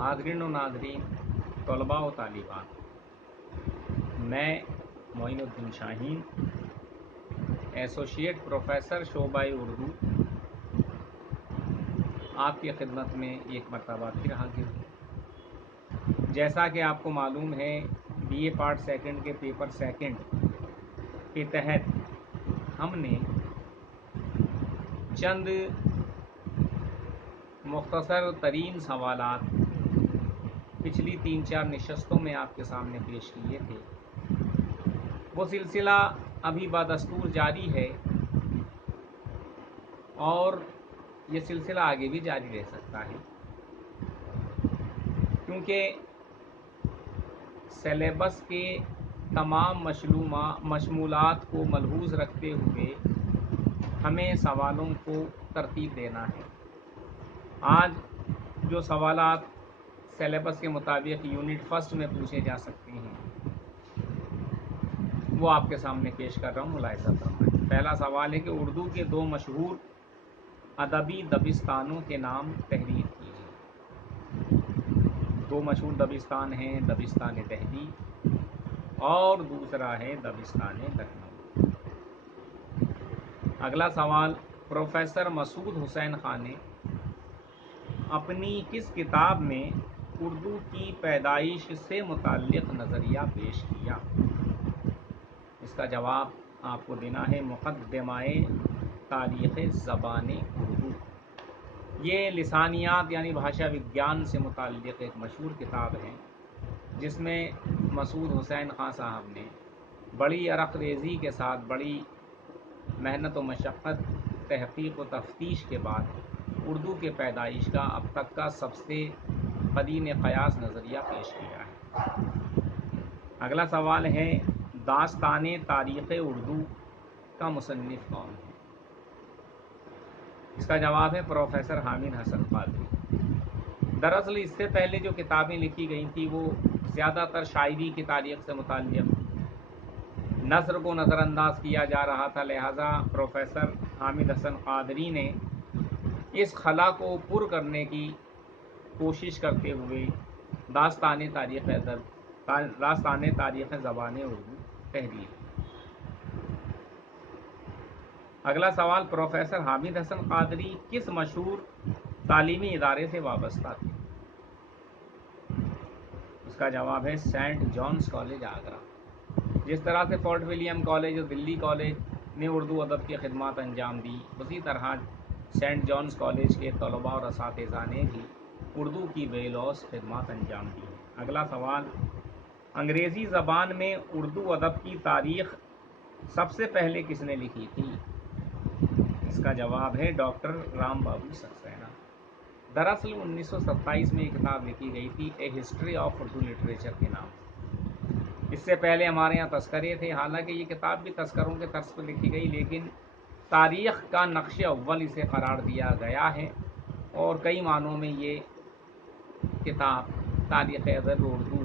हाज़रीन व नाज़रीन, तलबा व तालिबात, मैं मोइनुद्दीन शाहीन, एसोसिएट प्रोफेसर शोबाए उर्दू, आपकी खिदमत में एक मरतबा फिर हाजिर हूँ। जैसा कि आपको मालूम है, बीए पार्ट सेकंड के पेपर सेकंड के तहत हमने चंद मुख्तसर तरीन सवालात पिछली 3-4 नशस्तों में आपके सामने पेश किए थे। वो सिलसिला अभी बदस्तूर जारी है और ये सिलसिला आगे भी जारी रह सकता है, क्योंकि सिलेबस के तमाम मशमूलात को मलहूज़ रखते हुए हमें सवालों को तरतीब देना है। आज जो सवालात सिलेबस के मुताबिक यूनिट फर्स्ट में पूछे जा सकते हैं वो आपके सामने पेश कर रहा हूँ, मुलाहिज़ा फरमाएं। पहला सवाल है कि उर्दू के 2 मशहूर अदबी दबिस्तानों के नाम तहरीर कीजिए। 2 मशहूर दबिस्तान हैं, दबिस्तान दहली और दूसरा है दबिस्तान लखनऊ। अगला सवाल, प्रोफेसर मसूद हुसैन खान ने अपनी किस किताब में उर्दू की पैदाइश से मुताल्लिक़ नज़रिया पेश किया? इसका जवाब आपको देना है मुक़द्दिमाए तारीख़ ज़बान उर्दू। ये लिसानियात यानी भाषा विज्ञान से मुताल्लिक़ एक मशहूर किताब है, जिसमें मसूद हुसैन खान साहब ने बड़ी अरक़रेज़ी के साथ, बड़ी मेहनत व मशक्क़त, तहक़ीक़ व तफ्तीश के बाद उर्दू के पैदाइश का अब तक का सबसे कदीम क़यास नज़रिया पेश किया है। अगला सवाल है, दास्ताने तारीख़ उर्दू का मुसन्निफ़ कौन है? इसका जवाब है प्रोफेसर हामिद हसन क़ादरी। दरअसल इससे पहले जो किताबें लिखी गई थी वो ज़्यादातर शायरी की तारीख़ से मुताल्लिक़, नस्र को नज़रअंदाज किया जा रहा था। लिहाजा प्रोफेसर हामिद हसन क़ादरी ने इस खला को पुर करने की कोशिश करते हुए दास्ताने तारीख़ ज़बान उर्दू तहरीर। अगला सवाल, प्रोफेसर हामिद हसन क़ादरी किस मशहूर तालीमी इदारे से वाबस्ता थे? उसका जवाब है सेंट जॉन्स कॉलेज आगरा। जिस तरह से फोर्ट विलियम कॉलेज और दिल्ली कॉलेज ने उर्दू अदब की खिदमत अंजाम दी, उसी तरह सेंट जॉन्स कॉलेज के तलबा और असातिज़ा ने भी उर्दू की बेलौस खिदमत अंजाम दी है। अगला सवाल, अंग्रेज़ी ज़बान में उर्दू अदब की तारीख़ सबसे पहले किसने लिखी थी? इसका जवाब है डॉक्टर राम बाबू सक्सेना। दरअसल 1927 में एक किताब लिखी गई थी, ए हिस्ट्री ऑफ उर्दू लिटरेचर के नाम से। इससे पहले हमारे यहाँ तस्करे थे। हालांकि ये किताब भी तस्करों के तर्ज पर लिखी गई, लेकिन तारीख़ का नक्श अव्वल इसे करार दिया गया है और कई मानों में ये किताब तारीख़ अदब उर्दू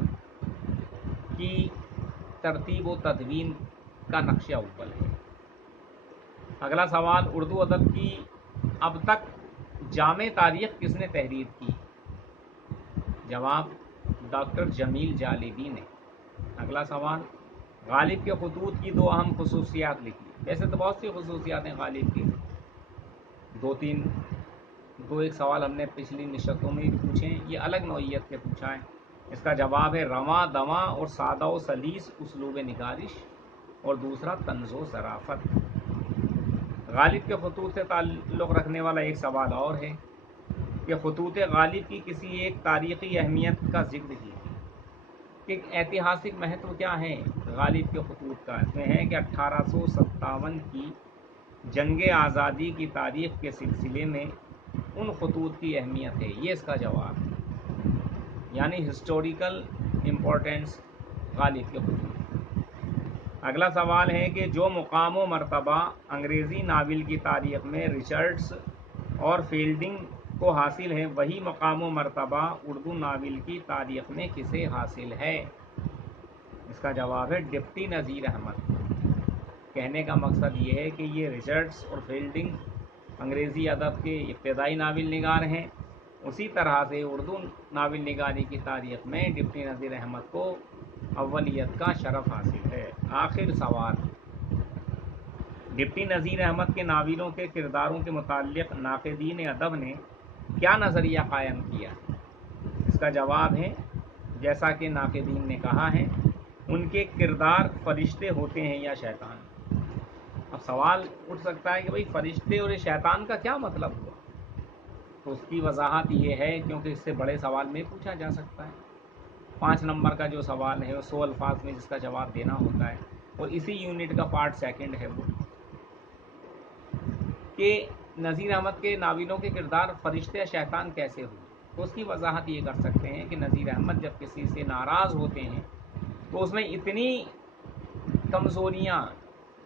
की तरतीब व तदवीन का नक्श अव्वल है। अगला सवाल, उर्दू अदब की अब तक जामे तारीख़ किसने तहरीर की? जवाब डॉक्टर जमील जालिबी ने। अगला सवाल, गालिब के खतूत की 2 अहम खसूसियात लिखी। वैसे तो बहुत सी खसूसियात हैं गालिब की, 2-1 सवाल हमने पिछली नशस्तों में भी पूछे हैं, ये अलग नौइयत के पूछा है। इसका जवाब है रवां दवा और सादा व सलीस उसलूब निगारिश, और दूसरा तंज़ो ज़राफ़त। गालिब के खतूत से ताल्लुक़ रखने वाला एक सवाल और है कि खतूत गालिब की किसी एक तारीख़ी अहमियत का जिक्र कीजिए। कि ऐतिहासिक महत्व क्या है गालिब के खतूत का? इसमें है कि 1857 की जंग आज़ादी की तारीख़ के सिलसिले में उन खतूत की अहमियत है, ये इसका जवाब है, यानी हिस्टोरिकल इम्पोर्टेंस गालिब के खतूत। अगला सवाल है कि जो मुकाम व मर्तबा अंग्रेज़ी नावल की तारीख़ में रिचर्ड्स और फील्डिंग को हासिल है, वही मकाम व मर्तबा उर्दू नावल की तारीख़ में किसे हासिल है? इसका जवाब है डिप्टी नज़ीर अहमद। कहने का मकसद ये है कि ये रिचर्ड्स और फील्डिंग अंग्रेज़ी अदब के इब्तदाई नावल निगार हैं उसी तरह से उर्दू नावल निगारी की तारीख में डिप्टी नज़ीर अहमद को अव्वलियत का शरफ हासिल है। आखिर सवाल, डिप्टी नज़ीर अहमद के नावलों के किरदारों के मुताल्लिक़ नाक़िदीन अदब ने क्या नज़रिया कायम किया? इसका जवाब है, जैसा कि नाक़िदीन ने कहा है, उनके किरदार फरिश्ते होते हैं या शैतान। अब सवाल उठ सकता है कि भाई फरिश्ते और शैतान का क्या मतलब हुआ? तो उसकी वजाहत ये है क्योंकि इससे बड़े सवाल में पूछा जा सकता है। 5 नंबर का जो सवाल है वो 100 अल्फाज में जिसका जवाब देना होता है, और इसी यूनिट का पार्ट सेकंड है वो कि नज़ीर अहमद के नावलों के किरदार फरिश्ते या शैतान कैसे हुए। तो उसकी वजाहत ये कर सकते हैं कि नज़ीर अहमद जब किसी से नाराज़ होते हैं तो उसमें इतनी कमज़ोरियाँ,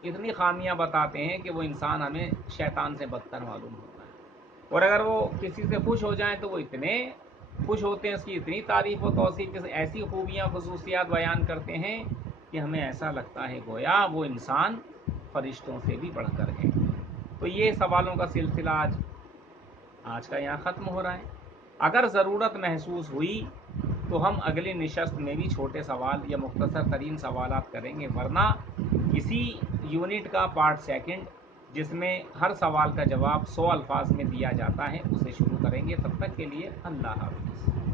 इतनी खामियाँ बताते हैं कि वो इंसान हमें शैतान से बदतर मालूम होता है। और अगर वो किसी से खुश हो जाएं तो वो इतने खुश होते हैं, उसकी इतनी तारीफ़ व तौसीफ़, ऐसी खूबियाँ खसूसियात बयान करते हैं कि हमें ऐसा लगता है गोया वो इंसान फरिश्तों से भी बढ़कर है। तो ये सवालों का सिलसिला आज का यहाँ ख़त्म हो रहा है। अगर ज़रूरत महसूस हुई तो हम अगली नशस्त में भी छोटे सवाल या मुख्तसर तरीन सवालात करेंगे, वरना इसी यूनिट का पार्ट सेकंड जिसमें हर सवाल का जवाब 100 अल्फाज में दिया जाता है उसे शुरू करेंगे। तब तक के लिए अल्लाह हाफ़िज़।